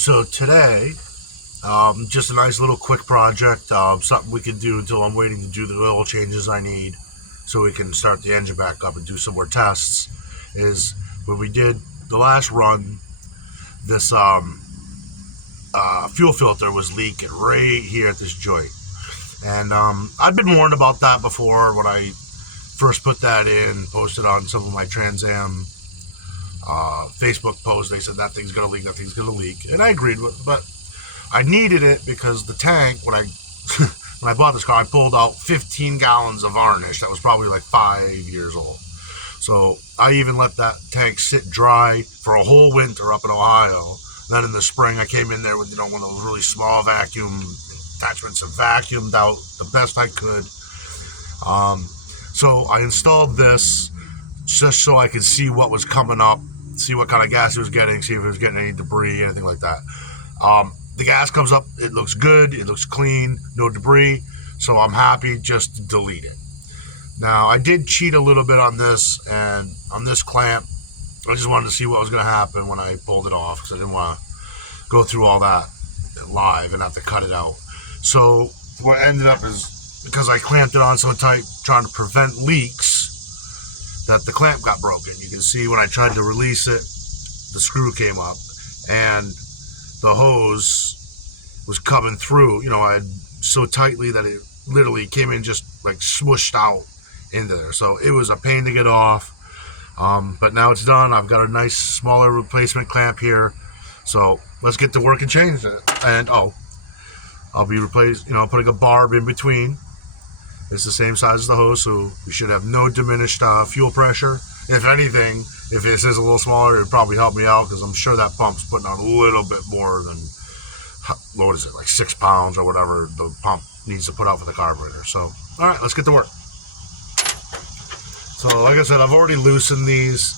So today, just a nice little quick project, something we can do until I'm waiting to do the oil changes I need so we can start the engine back up and do some more tests, is when we did the last run, this fuel filter was leaking right here at this joint. And I'd been warned about that before when I first put that in, posted on some of my Trans Am Facebook posts. They said that thing's gonna leak, and I agreed with it, but I needed it because the tank, when I when I bought this car, I pulled out 15 gallons of varnish that was probably like 5 years old. So I even let that tank sit dry for a whole winter up in Ohio. Then in the spring, I came in there with one of those really small vacuum attachments and vacuumed out the best I could. So I installed this just so I could see what was coming up, see what kind of gas it was getting, see if it was getting any debris, anything like that. The gas comes up, it looks good, it looks clean, no debris, so I'm happy just to delete it. Now, I did cheat a little bit on this, and on this clamp, I just wanted to see what was going to happen when I pulled it off, because I didn't want to go through all that live and have to cut it out. So what ended up is, because I clamped it on so tight, trying to prevent leaks, that the clamp got broken. You can see when I tried to release it, the screw came up, and the hose was coming through. I had so tightly that it literally came in just like smooshed out into there. So it was a pain to get off. But now it's done. I've got a nice smaller replacement clamp here. So let's get to work and change it. And I'll be putting a barb in between. It's the same size as the hose, so we should have no diminished fuel pressure. If anything, if this is a little smaller, it would probably help me out, because I'm sure that pump's putting out a little bit more than, what is it, like 6 pounds or whatever the pump needs to put out for the carburetor. So, all right, let's get to work. So, like I said, I've already loosened these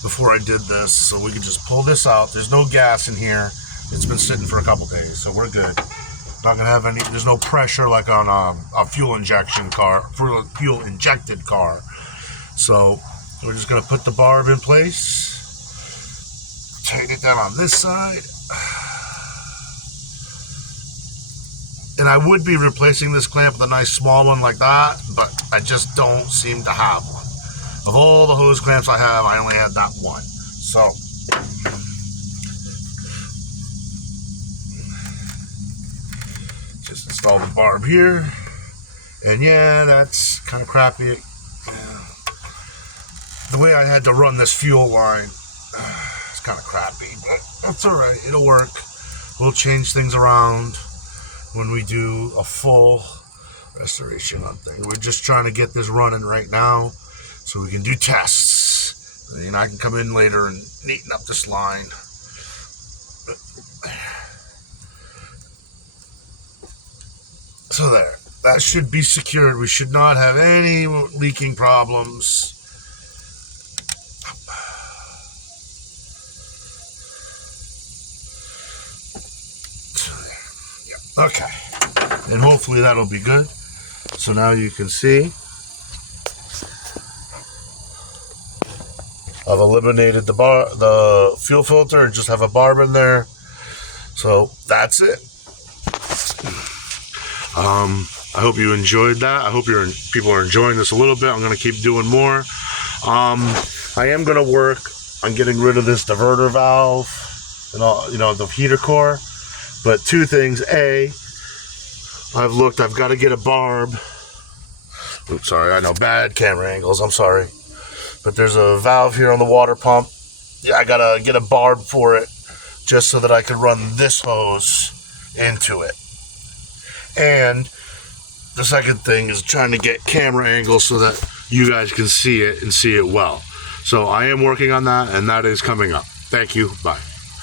before I did this, so we can just pull this out. There's no gas in here. It's been sitting for a couple days, so we're good. Not gonna have any. There's no pressure like on a fuel injected car. So we're just gonna put the barb in place. Tighten it down on this side. And I would be replacing this clamp with a nice small one like that, but I just don't seem to have one. Of all the hose clamps I have, I only had that one. So just install the barb here. And yeah, that's kind of crappy. The way I had to run this fuel line, it's kind of crappy, but that's all right. It'll work. We'll change things around when we do a full restoration on things. We're just trying to get this running right now so we can do tests. And I can come in later and neaten up this line. So there. That should be secured. We should not have any leaking problems. Okay, and hopefully that'll be good. So now you can see I've eliminated the fuel filter, and just have a barb in there. So that's it. I hope you enjoyed that. I hope people are enjoying this a little bit. I'm going to keep doing more. I am going to work on getting rid of this diverter valve and all, the heater core. But two things. A, I've got to get a barb. Oops, sorry, I know, bad camera angles, I'm sorry. But there's a valve here on the water pump. Yeah, I got to get a barb for it just so that I can run this hose into it. And the second thing is trying to get camera angles so that you guys can see it and see it well. So I am working on that, and that is coming up. Thank you. Bye.